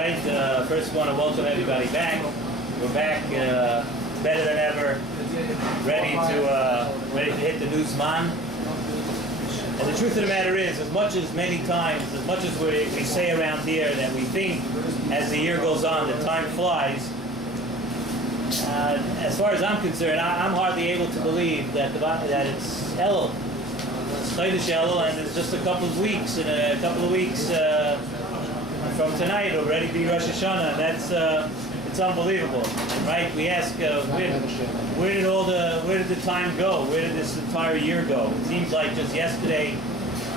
right, first I want to welcome everybody back. We're back better than ever, ready to hit the new Zman. And the truth of the matter is, as much as we say around here that we think as the year goes on that time flies, as far as I'm concerned, I'm hardly able to believe that it's Elul. It's Chodesh Elul, and it's just a couple of weeks, from tonight it'll already be Rosh Hashanah. It's unbelievable, right? We ask, where did the time go? Where did this entire year go? It seems like just yesterday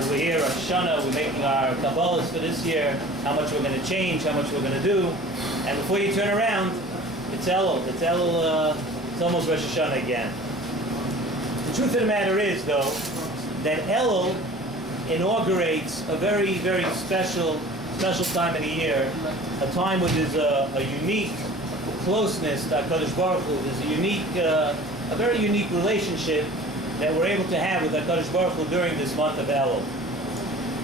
we were here, Rosh Hashanah, we're making our Kabbalahs for this year, how much we're going to change, how much we're going to do, and before you turn around, it's Elul. It's almost Rosh Hashanah again. The truth of the matter is, though, that Elul inaugurates a very, very special time of the year, a time when there's a unique closeness to HaKadosh Baruch Hu. There's a very unique relationship that we're able to have with HaKadosh Baruch Hu during this month of Elul.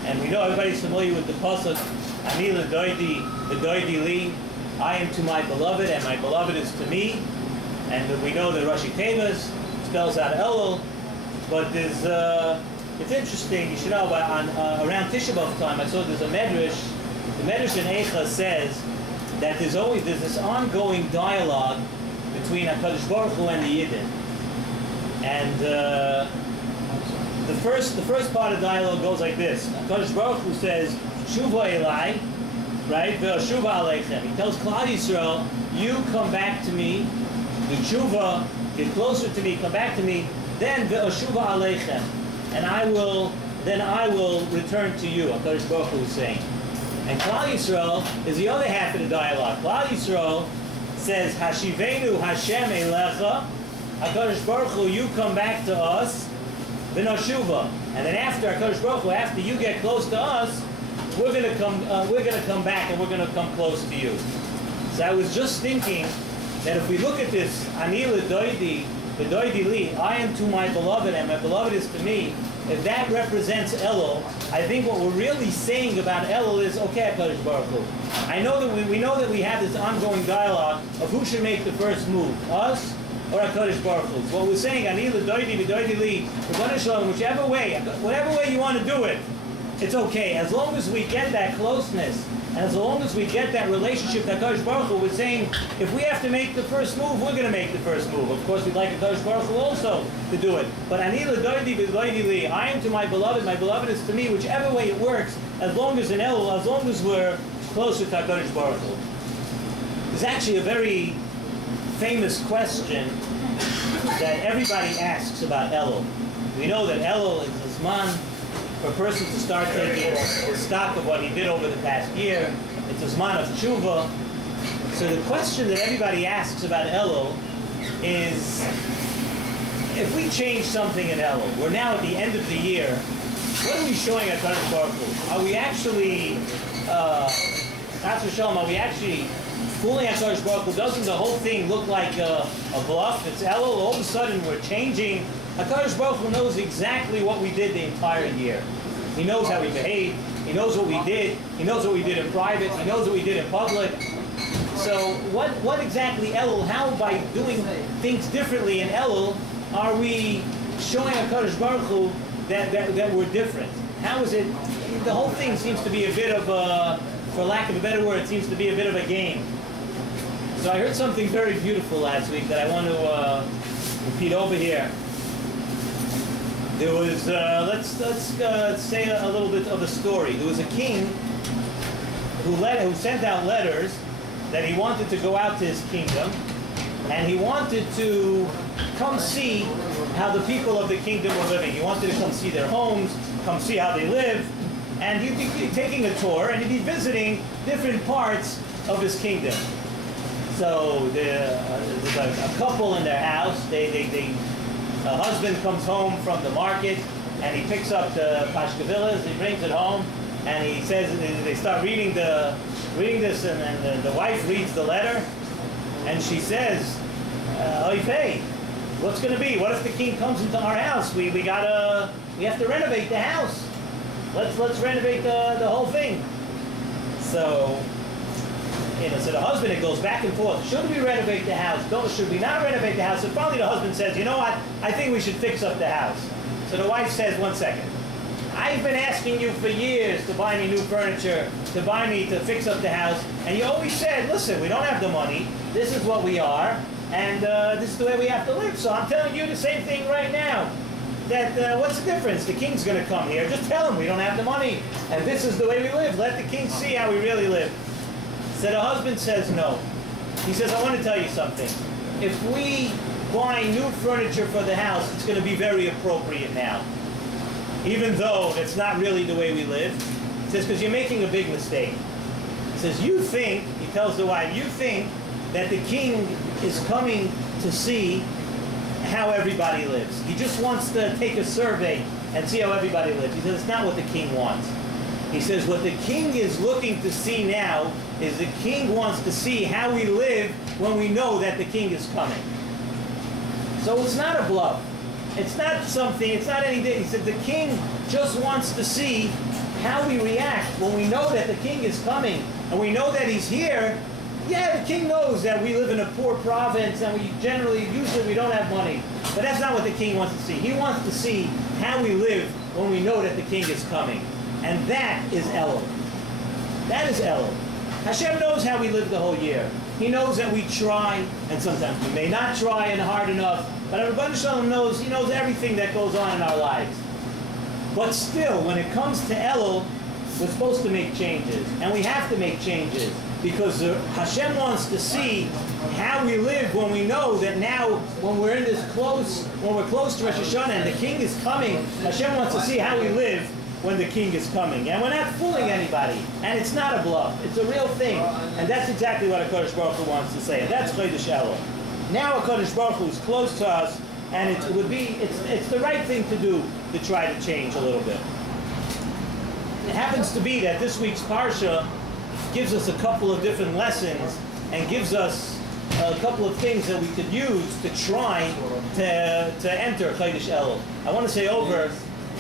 And we know everybody's familiar with the pasuk, Ani l'doidi, v'doidi li, I am to my beloved, and my beloved is to me. And we know that Rashi Tevas spells out Elul, but it's interesting, you should know, around Tisha B'Av time, I saw there's a medrash. The medrash in Eicha says that there's this ongoing dialogue between HaKadosh Baruch Hu and the Yidden. And the first part of the dialogue goes like this. HaKadosh Baruch Hu says, Shuva Elai, right? Ve'ashuva aleichem. He tells Klal Yisrael, you come back to me, the Shuva, get closer to me, come back to me, then ve'ashuva aleichem. And I will return to you, HaKadosh Baruch Hu is saying. And Klal Yisrael is the other half of the dialogue. Klal Yisrael says, Hashivenu Hashem Elecha, HaKadosh Baruch Hu, you come back to us, v'nashuva. And then after HaKadosh Baruch Hu, after you get close to us, we're going to come back and we're going to come close to you. So I was just thinking that if we look at this, Ani l'doidi, v'doidi li, I am to my beloved and my beloved is to me, if that represents Elul, I think what we're really saying about Elul is, okay, HaKadosh Baruch Hu, I know that we know that we have this ongoing dialogue of who should make the first move, us or HaKadosh Baruch Hu. So what we're saying, Ani l'doidi, v'doidi li, whichever way, whatever way you want to do it, it's okay. As long as we get that closeness, and as long as we get that relationship with HaKadosh Baruch Hu, we're saying, if we have to make the first move, we're going to make the first move. Of course, we'd like HaKadosh Baruch Hu also to do it. But Ani l'doidi v'doidi li, I am to my beloved is to me, whichever way it works, as long as in Elul, as long as we're closer to HaKadosh Baruch Hu. There's actually a very famous question that everybody asks about Elul. We know that Elul is a Zman for a person to start taking stock of what he did over the past year. It's a Zman of Tshuva. So the question that everybody asks about Elul is, if we change something in Elul, we're now at the end of the year, what are we showing at HaKadosh Baruch Hu? Are we actually, are we actually fooling HaKadosh Baruch Hu? Doesn't the whole thing look like a bluff? It's Elul, all of a sudden we're changing. HaKadosh Baruch Hu knows exactly what we did the entire year. He knows how we behaved. He knows what we did. He knows what we did in private. He knows what we did in public. So what exactly Elul, how by doing things differently in Elul are we showing HaKadosh Baruch Hu that we're different? How is it? The whole thing seems to be a bit of a, for lack of a better word, it seems to be a bit of a game. So I heard something very beautiful last week that I want to repeat over here. There was, let's say a little bit of a story. There was a king who sent out letters that he wanted to go out to his kingdom, and he wanted to come see how the people of the kingdom were living. He wanted to come see their homes, come see how they live, and he'd be taking a tour, and he'd be visiting different parts of his kingdom. So there's a couple in their house. A husband comes home from the market and he picks up the pashkavillas, he brings it home, and he says, they start reading this, and the wife reads the letter, and she says, Oy, what's going to be? What if the king comes into our house? We have to renovate the house. Let's renovate the whole thing. So So the husband, it goes back and forth. Should we renovate the house? Should we not renovate the house? And finally the husband says, you know what? I think we should fix up the house. So the wife says, one second. I've been asking you for years to buy me new furniture, to fix up the house, and you always said, listen, we don't have the money, this is what we are, and this is the way we have to live. So I'm telling you the same thing right now. That what's the difference? The king's going to come here. Just tell him we don't have the money, and this is the way we live. Let the king see how we really live. So the husband says no. He says, I want to tell you something. If we buy new furniture for the house, it's going to be very appropriate now. Even though it's not really the way we live. He says, because you're making a big mistake. He says, you think, he tells the wife, you think that the king is coming to see how everybody lives. He just wants to take a survey and see how everybody lives. He says, it's not what the king wants. He says, what the king is looking to see now is the king wants to see how we live when we know that the king is coming. So it's not a bluff. It's not something, it's not anything. He said, the king just wants to see how we react when we know that the king is coming and we know that he's here. Yeah, the king knows that we live in a poor province and usually we don't have money. But that's not what the king wants to see. He wants to see how we live when we know that the king is coming. And that is Elul. That is Elul. Hashem knows how we live the whole year. He knows that we try, and sometimes we may not try and hard enough, but Rebbeinu Shalom knows, he knows everything that goes on in our lives. But still, when it comes to Elul, we're supposed to make changes. And we have to make changes. Because Hashem wants to see how we live when we know that now, when we're close to Rosh Hashanah and the king is coming, Hashem wants to see how we live when the king is coming. And we're not fooling anybody. And it's not a bluff. It's a real thing. And that's exactly what HaKadosh Baruch Hu wants to say. And that's Chodesh Elul. Now HaKadosh Baruch Hu is close to us, and it's the right thing to do to try to change a little bit. It happens to be that this week's Parsha gives us a couple of different lessons and gives us a couple of things that we could use to try to enter Chodesh Elul. I want to say over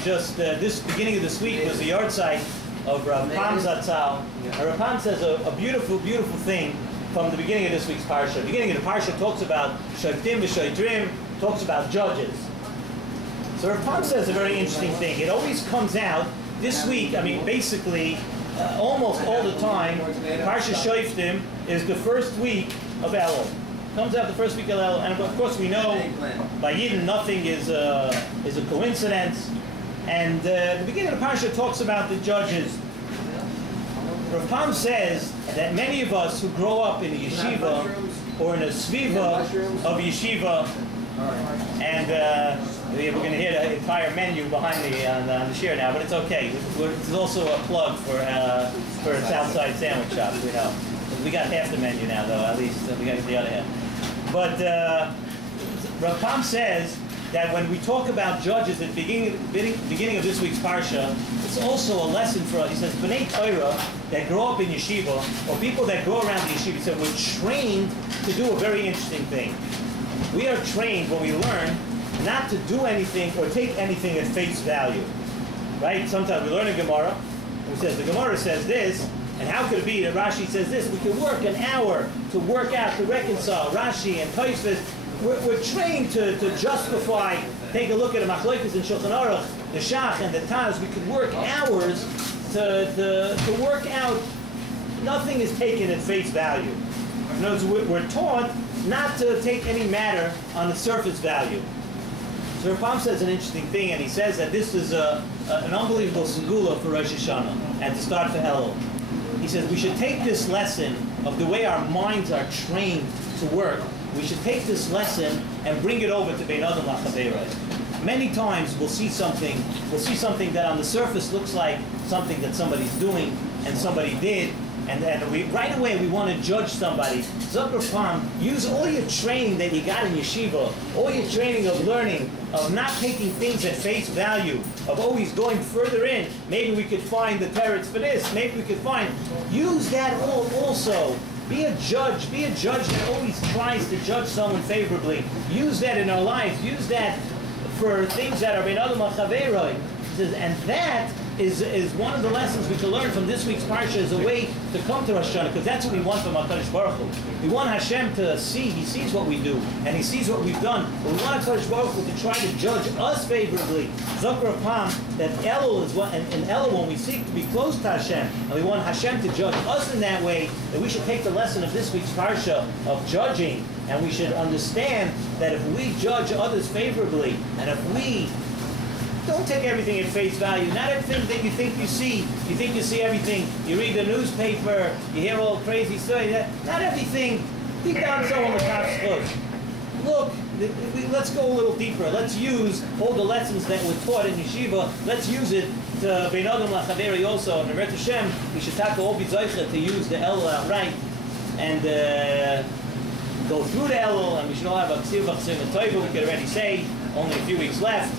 just this beginning of this week was the yard site of Rav Pam Zatzal. Rav Pam says a beautiful, beautiful thing from the beginning of this week's Parsha. The beginning of the Parsha talks about Shoftim v'Shoitrim, talks about judges. So Rav Pam says a very interesting thing. It always comes out this week, I mean basically almost all the time, Parshas Shoftim is the first week of Elul. Comes out the first week of Elul, and of course we know by Yidden nothing is a coincidence. And the beginning of the Parsha talks about the judges. Rav Pam says that many of us who grow up in a yeshiva or in a sviva of yeshiva, and we're going to hear the entire menu behind me on the shiur now, but it's okay. It's also a plug for a Southside sandwich shop. We got half the menu now, though. At least we got the other half. But Rav Pam says that when we talk about judges at the beginning of this week's parsha, it's also a lesson for us. He says, B'nai Torah that grow up in yeshiva, or people that grow around the yeshiva, he said, we're trained to do a very interesting thing. We are trained when we learn not to do anything or take anything at face value. Right? Sometimes we learn a Gemara, and we says, the Gemara says this, and how could it be that Rashi says this? We could work an hour to work out, to reconcile Rashi and Tosfos. We're trained to justify, take a look at the Machlokes and Shulchan Aruch, the Shach and the Taz. We could work hours to work out. Nothing is taken at face value. In other words, we're taught not to take any matter on the surface value. So Rav Pam says an interesting thing, and he says that this is an unbelievable segula for Rosh Hashanah, and to start for Elul. He says we should take this lesson of the way our minds are trained to work. We should take this lesson and bring it over to Bein Adam L'Chaveroi. Many times we'll see something that on the surface looks like something that somebody's doing and somebody did, and right away we want to judge somebody. Zok Rav Pam, use all your training that you got in yeshiva, all your training of learning, of not taking things at face value, of always going further in. Maybe we could find the teretz for this, maybe we could find. Use that also. Be a judge that always tries to judge someone favorably. Use that in our lives. Use that for things that are Bein Adam L'Chaveroi. And that is one of the lessons we can learn from this week's parsha as a way to come to Rosh Hashanah, because that's what we want from HaKadosh Baruch Hu. We want Hashem to see, He sees what we do, and He sees what we've done, but we want HaKadosh Baruch Hu to try to judge us favorably. Zokra Pam, that Elul is what, and Elul, when we seek to be close to Hashem, and we want Hashem to judge us in that way, that we should take the lesson of this week's parsha of judging, and we should understand that if we judge others favorably, and if we don't take everything at face value. Not everything that you think you see everything. You read the newspaper, you hear all crazy stuff. Not everything. Deep down so on the top foot. Look, let's go a little deeper. Let's use all the lessons that were taught in yeshiva. Let's use it to Bein Adam Lachaveri also. And Eret Hashem, we should tackle all B'Zoicha to use the Elul outright and go through the Elul. And we should all have a Ksiv V'Chsim and Toivu. We could already say only a few weeks left.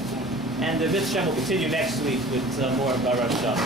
And the Mitzvah will continue next week with more about Rosh Hashanah.